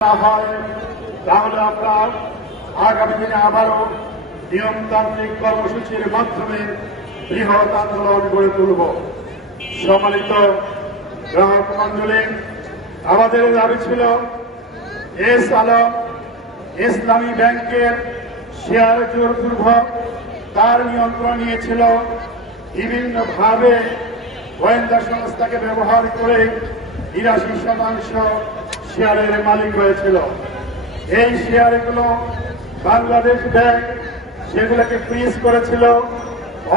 হয় তাহলে আমরা আগামী দিনে আবারও নিয়মতান্ত্রিক কর্মসূচির মাধ্যমে বৃহৎ আন্দোলন গড়ে তুলব। সম্মানিত গ্রাহক মন্ডলী, আমাদের দাবি ছিল এস আলম ইসলামী ব্যাংকের শেয়ার জোর দুর্ভোগ তার নিয়ন্ত্রণ নিয়েছিল, বিভিন্নভাবে গোয়েন্দা সংস্থাকে ব্যবহার করে ৮২% শেয়ারের মালিক হয়েছিল। এই শেয়ারগুলো বাংলাদেশ ব্যাংক সেগুলোকে ফ্রিজ করেছিল,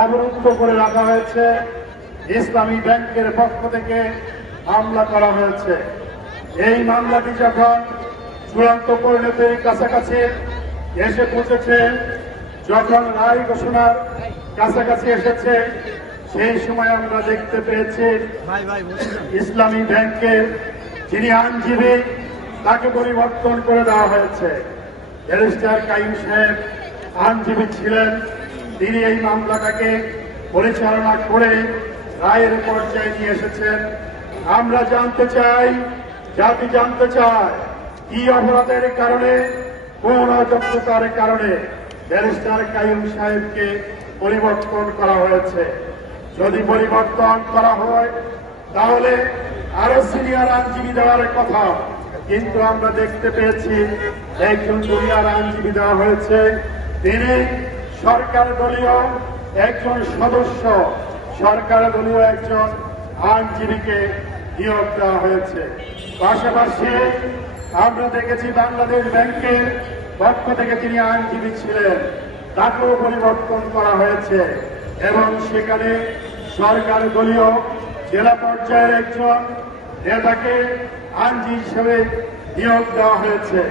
অবরুদ্ধ করে রাখা হয়েছে। ইসলামী ব্যাংকের পক্ষ থেকে মামলা করা হয়েছে। এই মামলাটি যখন চূড়ান্ত পরিণতির কাছাকাছি এসে পৌঁছেছে, যখন রায় ঘোষণার কাছাকাছি এসেছে, সেই সময় আমরা দেখতে পেয়েছি ইসলামী ব্যাংকের যিনি আইনজীবী তাকে পরিবর্তন করে দেওয়া হয়েছে। ব্যারিস্টার কাইম সাহেব আইনজীবী ছিলেন, তিনি এই মামলাটাকে পরিচালনা করে রায়ের পর্যায়ে নিয়ে এসেছেন। আমরা জানতে চাই, জাতি জানতে চায়, কি অপরাধের কারণে, কোন অযোগ্যতার কারণে ব্যারিস্টার কাইম সাহেবকে পরিবর্তন করা হয়েছে। যদি পরিবর্তন করা হয় তাহলে আরো সিনিয়র আইনজীবী দেওয়ার কথা, কিন্তু আমরা দেখতে পেয়েছি একজন জুনিয়র আইনজীবী দেওয়া হয়েছে। তিনি সরকার দলীয় একজন সদস্য, সরকার দলীয় একজন আইনজীবীকে নিয়োগ দেওয়া হয়েছে। পাশাপাশি আমরা দেখেছি বাংলাদেশ ব্যাংকের পক্ষ থেকে তিনি আইনজীবী ছিলেন, তাকেও পরিবর্তন করা হয়েছে এবং সেখানে সরকার দলীয় জেলা পর্যায়ের একজন নেতাকে আইনজীবী হিসেবে নিয়োগ দেওয়া হয়েছে।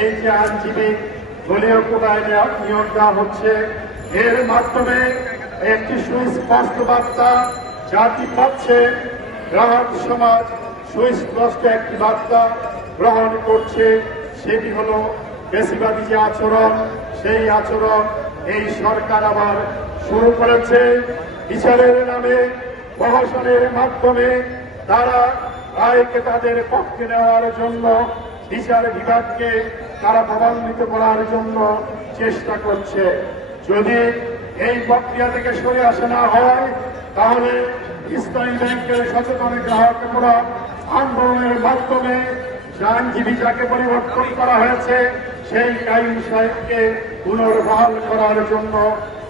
এই যে আইনজীবী দলীয় কোটায় নিয়োগ দেওয়া হচ্ছে, এর মাধ্যমে একটি সুস্পষ্ট বার্তা জাতি পাচ্ছে, গ্রাহক সমাজ সুস্পষ্ট একটি বার্তা গ্রহণ করছে। সেটি হলো বেশিবাদী যে আচরণ, সেই আচরণ এই সরকার আবার শুরু করেছে। বিচারের নামে, প্রহসনের মাধ্যমে তারা রায়কে তাদের পক্ষে নেওয়ার জন্য, বিচার বিভাগকে তারা প্রভাবিত করার জন্য চেষ্টা করছে। যদি এই প্রক্রিয়া থেকে সরে আসা না হয়, তাহলে ইসলামী ব্যাংকের সচেতন গ্রাহকরা আন্দোলনের মাধ্যমে আইনজীবী যাকে পরিবর্তন করা হয়েছে সেই কাইম সাহেবকে পুনর্বহাল করার জন্য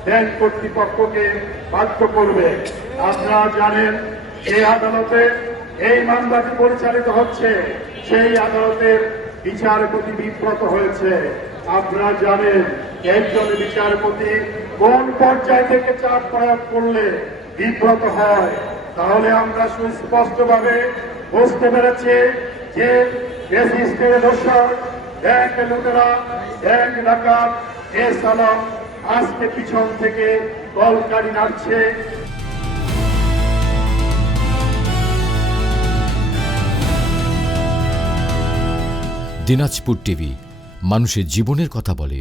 ব্যাংক কর্তৃপক্ষকে বাধ্য করবে। আপনারা জানেন, এই আদালতে এই মামলাটি পরিচালিত হচ্ছে, সেই আদালতের বিচারপতি বিব্রত হয়েছে। আপনারা জানেন একজন বিচারপতি কোন পর্যায় থেকে চাপ প্রয়োগ করলে বিব্রত হয়। তাহলে আমরা সুস্পষ্টভাবে বুঝতে পেরেছি যে ফ্যাসিস্টের দোসর ব্যাংক লুটেরা, ব্যাংক ডাকাত এস আলম আজকে পিছন থেকে কলকারি নাড়ছে। দিনাজপুর টিভি, মানুষের জীবনের কথা বলে।